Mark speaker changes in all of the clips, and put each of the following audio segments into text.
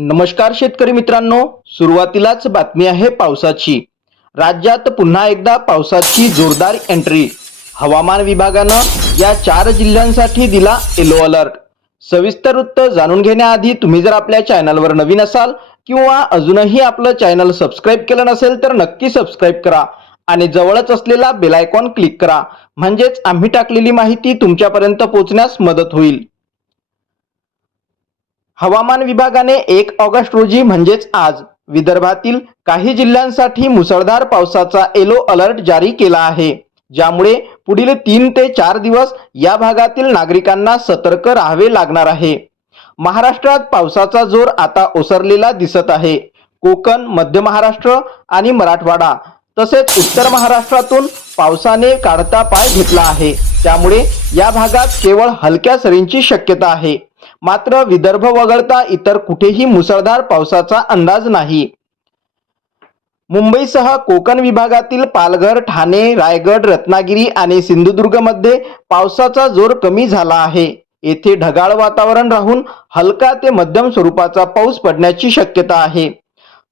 Speaker 1: नमस्कार शेतकरी मित्रांनो सुरुवातीलाच बातमी आहे पावसाची. राज्यात पुन्हा एकदा पावसाची जोरदार एंट्री हवामान विभागानं या चार जिल्ह्यांसाठी दिला येलो अलर्ट सविस्तर वृत्त जाणून घेण्याआधी तुम्ही जर आपल्या चॅनलवर नवीन असाल किंवा अजूनही आपलं चॅनल सबस्क्राईब केलं नसेल तर नक्की सबस्क्राईब करा आणि जवळच असलेला बेलायकॉन क्लिक करा. म्हणजेच आम्ही टाकलेली माहिती तुमच्यापर्यंत पोहोचण्यास मदत होईल. हवामान विभागाने एक ऑगस्ट रोजी म्हणजेच आज विदर्भातील काही जिल्ह्यांसाठी मुसळधार पावसाचा येलो अलर्ट जारी केला आहे. ज्यामुळे पुढील तीन ते चार दिवस या भागातील नागरिकांना सतर्क राहावे लागणार आहे. महाराष्ट्रात पावसाचा जोर आता ओसरलेला दिसत आहे. कोकण मध्य महाराष्ट्र आणि मराठवाडा तसेच उत्तर महाराष्ट्रातून पावसाने काढता पाय घेतला आहे. त्यामुळे या भागात केवळ हलक्या सरींची शक्यता आहे. मात्र विदर्भ वगळता इतर कुठेही मुसळधार पावसाचा अंदाज नाही. मुंबईसह कोकण विभागातील पालघर ठाणे रायगड रत्नागिरी आणि सिंधुदुर्गमध्ये पावसाचा जोर कमी झाला आहे. येथे ढगाळ वातावरण राहून हलका ते मध्यम स्वरूपाचा पाऊस पडण्याची शक्यता आहे.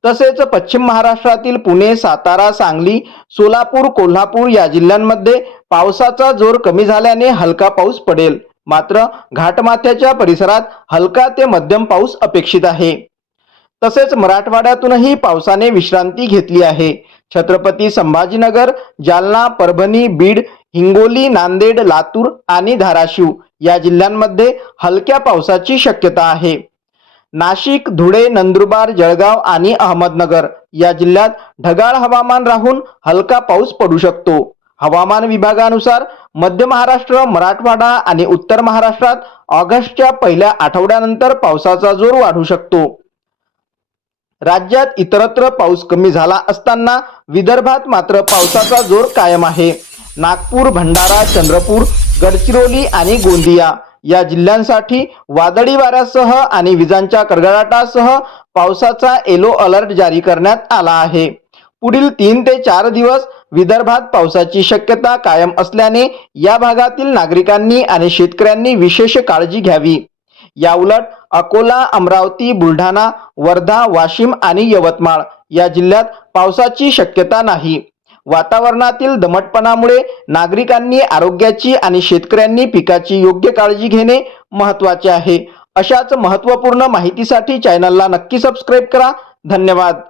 Speaker 1: तसेच पश्चिम महाराष्ट्रातील पुणे सातारा सांगली सोलापूर कोल्हापूर या जिल्ह्यांमध्ये पावसाचा जोर कमी झाल्याने हलका पाऊस पडेल. मात्र घाटमाथ्याच्या परिसरात हलका ते मध्यम पाऊस अपेक्षित आहे. तसेच मराठवाड्यातूनही पावसाने विश्रांती घेतली आहे. छत्रपती संभाजीनगर जालना परभणी बीड हिंगोली नांदेड लातूर आणि धाराशिव या जिल्ह्यांमध्ये हलक्या पावसाची शक्यता आहे. नाशिक धुळे नंदुरबार जळगाव आणि अहमदनगर या जिल्ह्यात ढगाळ हवामान राहून हलका पाऊस पडू शकतो. हवामान विभागानुसार मध्य महाराष्ट्र मराठवाडा आणि उत्तर महाराष्ट्रात ऑगस्टच्या पहिल्या आठवड्यानंतर पावसाचा जोर वाढू शकतो. राज्यात इतरत्र पाऊस कमी झाला असताना विदर्भात मात्र पावसाचा जोर कायम आहे. नागपूर भंडारा चंद्रपूर गडचिरोली आणि गोंदिया या जिल्ह्यांसाठी वादळी वाऱ्यासह आणि विजांच्या कडकडाटासह पावसाचा येलो अलर्ट जारी करण्यात आला आहे. पुढील तीन ते चार दिवस विदर्भात पावसाची शक्यता कायम असल्याने या भागातील नागरिकांनी आणि शेतकऱ्यांनी विशेष काळजी घ्यावी. याउलट अकोला अमरावती बुलढाणा वर्धा वाशिम आणि यवतमाळ या जिल्ह्यात पावसाची शक्यता नाही. वातावरणातील दमटपणामुळे नागरिकांनी आरोग्याची आणि शेतकऱ्यांनी पिकाची योग्य काळजी घेणे महत्त्वाचे आहे. अशाच महत्त्वपूर्ण माहितीसाठी चॅनलला नक्की सबस्क्राईब करा. धन्यवाद.